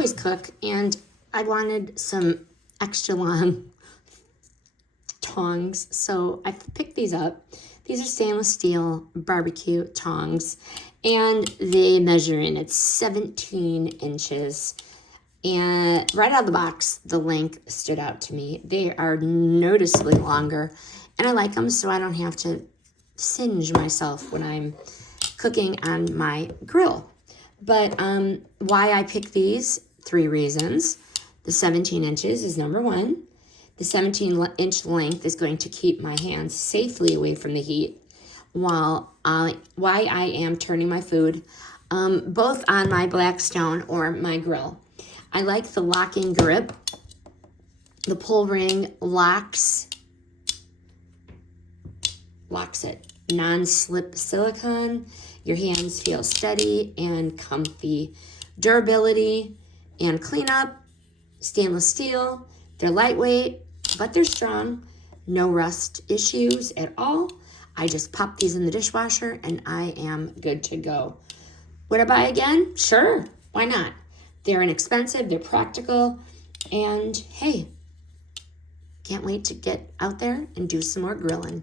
always cook, and I wanted some extra long tongs, so I picked these up. These are stainless steel barbecue tongs, and they measure in at 17 inches. And right out of the box, the length stood out to me. They are noticeably longer, and I like them so I don't have to singe myself when I'm cooking on my grill. But why I picked these, 3 reasons. The 17 inches is number one. The 17-inch length is going to keep my hands safely away from the heat while I am turning my food, both on my Blackstone or my grill. I like the locking grip. The pull ring locks it. Non-slip silicone. Your hands feel steady and comfy. Durability and cleanup. Stainless steel. They're lightweight, but they're strong. No rust issues at all. I just pop these in the dishwasher and I am good to go. Would I buy again? Sure. Why not? They're inexpensive, they're practical, and hey, can't wait to get out there and do some more grilling.